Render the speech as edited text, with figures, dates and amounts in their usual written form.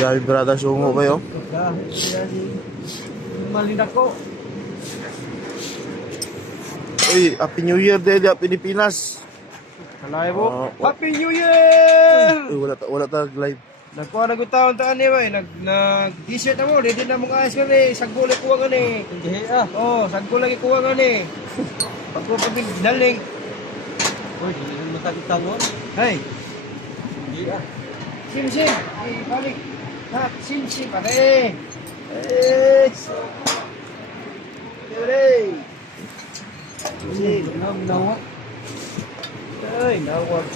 Grabe brother, sungo ba yun? Malinak ko. Uy, Happy New Year din, Pilipinas. Kalay mo. Ah, Happy New Year! Uy, wala tag live. Nagkuha na taon taan eh, nag-t-shirt na mo, ready na mong ayos ka ni, sagbo lang kuha ka ni. Hindi Oo, sagbo lang kuha ka ni. Pagpapabig, daling. Uy, hindi na matakit tawon. Hey. Hindi Sim, ay, balik. Ha, sim, pare. Yore. Sim, nawag. Ay, nawag.